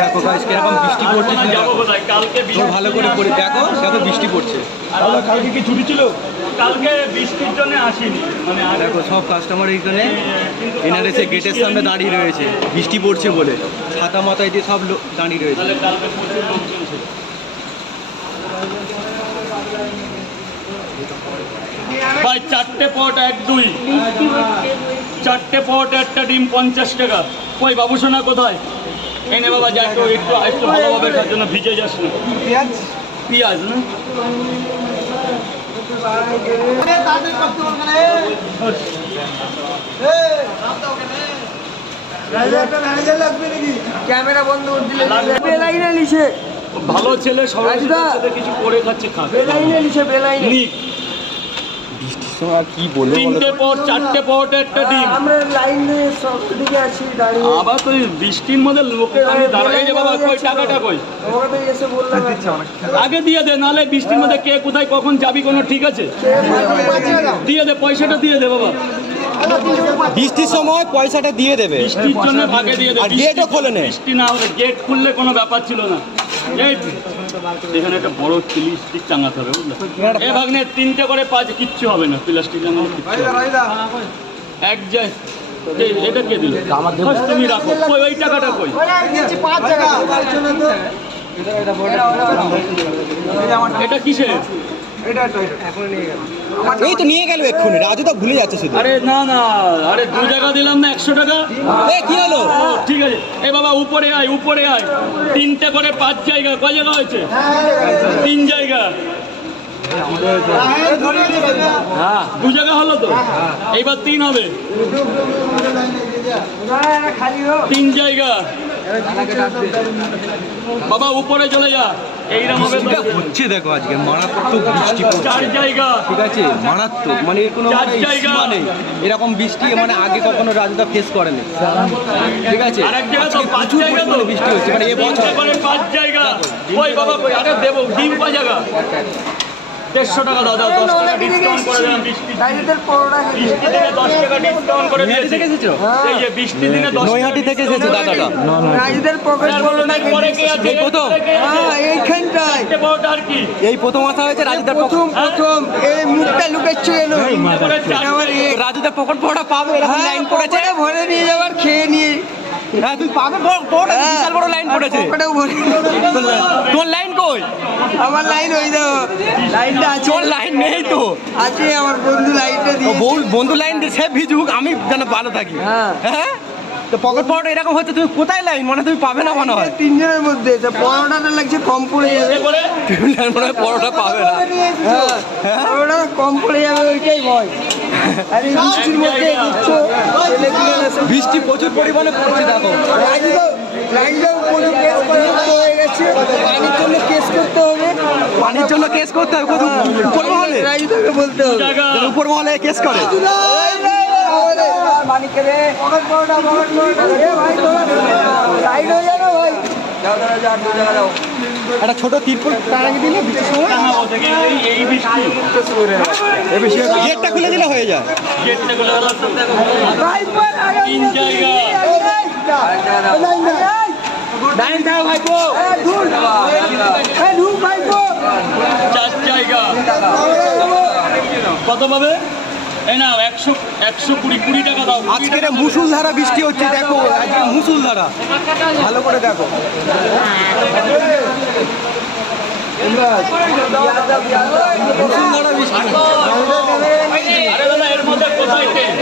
দেখো গাইস কিরকম বৃষ্টি পড়ছে, ভালো করে পড়ে দেখো, দেখো বৃষ্টি পড়ছে। কালকে কি ছুটি ছিল? কালকে বৃষ্টির জন্য আসিনি, মানে দেখো সব কাস্টমার এইখানে এনার এসে গেটের সামনে দাঁড়িয়ে রয়েছে বৃষ্টি পড়ছে বলে, ছাতা মাথায় দিয়ে সব লোক দাঁড়িয়ে রয়েছে। কালকে প্রচুর লোকজন ছিল। ভাই 4টে পট 1-2, 4টে পট একটা ডিম 50 টাকা। কই বাবু সোনা কোথায়? এনে বাবা যা, একটু একটু একটু ভালোভাবে খাওয়ার জন্য, ভিজে যাস না। পেঁয়াজ না ক্যামেরা বন্ধ করে দিলে বেলাইনে লিছে ভালো ছেলে, সবাই সাথে কিছু করে খাচ্ছে, খা। বেলাইনে লিছে বেলাইনে নিক বৃষ্টির সময় আর কি বলবো, 3টে পট 4টে পট একটা ডিম। আমরা লাইনে সব দিকে আছি দাঁড়িয়ে, আবার তো বৃষ্টির মধ্যে লোকে দাঁড়ায়। এই যে বাবা কই টাকাটা কই? আমাকে তো এসে বললাম আগে দিয়ে দে, নাহলে বৃষ্টির মধ্যে কে কোথায় কখন যাবি কোনো ঠিক আছে? দিয়ে দে, পয়সাটা দিয়ে দে বাবা। বৃষ্টির সময় পয়সাটা দিয়ে দেবে, বৃষ্টির জন্য ভাগে দিয়ে দে। আর গেটও খোলে নে। বৃষ্টি না হলে গেট খুললে কোনো ব্যাপার ছিল না। এই এখানে একটা বড় প্লাস্টিক টাঙাতে হবে, বুঝলে? এ ভাগ্নে 3টে করে 5, কিচ্ছু হবে না প্লাস্টিক টাঙালে, কিচ্ছু হবে না। এক যায় এটা কে দিল? তুমি রাখো। কই ওই টাকাটা কই? এটা কিসের? এই তো নিয়ে গেল এক্ষুনি, রাজু তো ভুলে যাচ্ছে শুধু। আরে না না, আরে 2 টাকা দিলাম না, 100 টাকা। এ কি হলো? ও ঠিক আছে। এ বাবা উপরে আয়, উপরে আয়। 3টে করে 5 জায়গা, কয় জায়গা হয়েছে? 3 জায়গা। হ্যাঁ 2 জায়গা হলো তো, এইবার 3 হবে। 3 জায়গা বাবা, উপরে চলে যা। এইরকম হবে তো। হচ্ছে দেখো আজকে মারাত্মক বৃষ্টি পড়ছে, 4 জায়গা। ঠিক আছে, মারাত্মক, মানে এর কোনো 4 মানে জায়গা। সীমা নেই। এরকম বৃষ্টি মানে আগে কখনো রাজুদা ফেস করেনি, ঠিক আছে। আর এক জায়গা তো আজকে 5 প্রচুর জায়গা তো পরিমাণে বৃষ্টি হচ্ছে, মানে এবছর 3টে করে 5 জায়গা। ওই বাবা কই? আরে দেবো ডিম, কয় জায়গা? 150 টাকা দাও, 10 টাকা ডিসকাউন্ট করে দিলাম। রাইজের পরোটা বৃষ্টি দিনে 10 টাকা ডিসকাউন্ট করে দিয়েছি। থেকে এসেছো? এই যে বৃষ্টি দিনে 10 টাকা নৈহাটি থেকে এসেছে দাদাটা। রাইজের পকেট পরোটা পরে কে আছে? এই প্রথম? এইখানটায় চারটে পরোটা আর কি? এই প্রথম আসা হয়েছে রাজুদার পকেট। প্রথম এই মুখটা লুকাচ্ছ কেন? তারপরে আমার রাজুদার পকেট পড়া পাবে, এরকম লাইন পড়েছে। পকেটে ভরে নিয়ে যাবার, খেয়ে নিয়ে হ্যাঁ তুই পাবে, পড়া বিশাল বড় লাইন পড়েছে। পকেটেও ভরে। তোর লাইন কই? আমার লাইন হয়ে যাবো, লাইনটা আছে। তোর লাইন নেই তো। আছে আমার বন্ধু লাইনটা ও দিয়ে। বন্ধু লাইন দিয়ে সে ভিজুক, আমি যেন ভালো থাকি। হ্যাঁ। হ্যাঁ তো পকেট পড়া এরকম হচ্ছে, তুমি কোথায় লাইন, মানে তুমি পাবে না মনে হয়। 3 জনের মধ্যে তো পরোটাটা লাগছে কম পড়ে যাবে। করে তুমি মনে হয় পরোটা পাবে না। হ্যাঁ পরোটা কম পড়ে যাবে, ওইটাই ভয়। আরে বৃষ্টির মধ্যে দেখছো ছেলেগুলো সব বৃষ্টি প্রচুর পরিমাণে পড়ছে দেখো। লাইনটাও কোনো কেস হয়ে গেছে, পানির জন্য কেস করতে হবে। পানির জন্য কেস করতে হবে কোথাও? উপর মহলে? রাইজুদাকে বলতে হবে। জায়গা উপর মহলে কেস করে। মানিককে রে পকেট পরোটা, পকেট পরোটা। এ ভাই তোরা সাইড হয়ে যাবে ভাই। যাও দাঁড়া, যাও 2 জায়গা যাও। একটা ছোট তিরপল টাঙিয়ে দিলে বৃষ্টির সময় এই বৃষ্টি গেটটা খুলে দিলে হয়ে যায়। গেটটা গুলো ভাই পর আগে 3 জায়গা। লাইন দাও ভাইপো। ঢুক ভাইপো। 4 জায়গা। কত পাবে? এই না 120 টাকা দাও। আজকে মুষলধারা বৃষ্টি হচ্ছে দেখো, আজকে মুষলধারা, ভালো করে দেখো। মুষলধারা বৃষ্টি। আরে দাদা এর মধ্যে কোথায় ট্রেন?